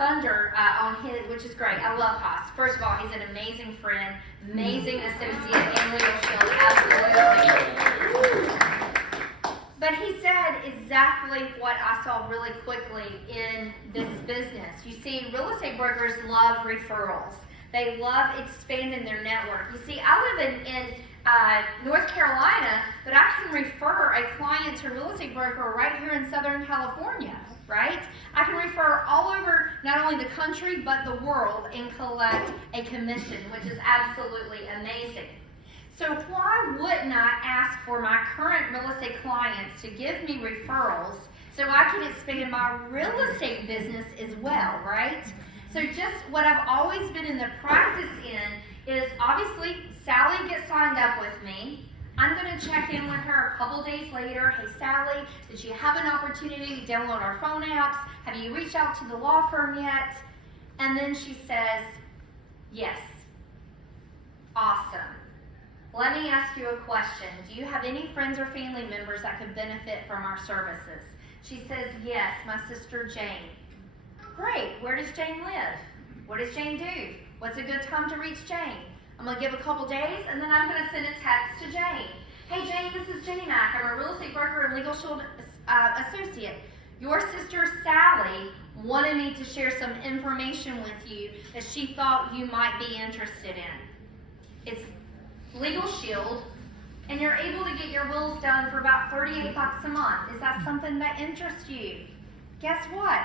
Thunder on his, which is great. I love Haas. First of all, he's an amazing friend, amazing associate in LegalShield, absolutely. But he said exactly what I saw really quickly in this business. You see, real estate brokers love referrals. They love expanding their network. You see, I live in North Carolina, but I can refer a client to a real estate broker right here in Southern California, right? I can refer all over not only the country, but the world and collect a commission, which is absolutely amazing. So why wouldn't I ask for my current real estate clients to give me referrals so I can expand my real estate business as well, right? So just what I've always been in the practice in is obviously Sally gets signed up with me. I'm going to check in with her a couple days later. Hey, Sally, did you have an opportunity to download our phone apps? Have you reached out to the law firm yet? And then she says, yes. Awesome. Let me ask you a question. Do you have any friends or family members that could benefit from our services? She says, yes, my sister Jane. Great. Where does Jane live? What does Jane do? What's a good time to reach Jane? I'm going to give a couple days, and then I'm going to send a text to Jane. Hey, Jane, this is Jenny Mack. I'm a real estate broker and LegalShield associate. Your sister, Sally, wanted me to share some information with you that she thought you might be interested in. It's LegalShield, and you're able to get your wills done for about $38 a month. Is that something that interests you? Guess what?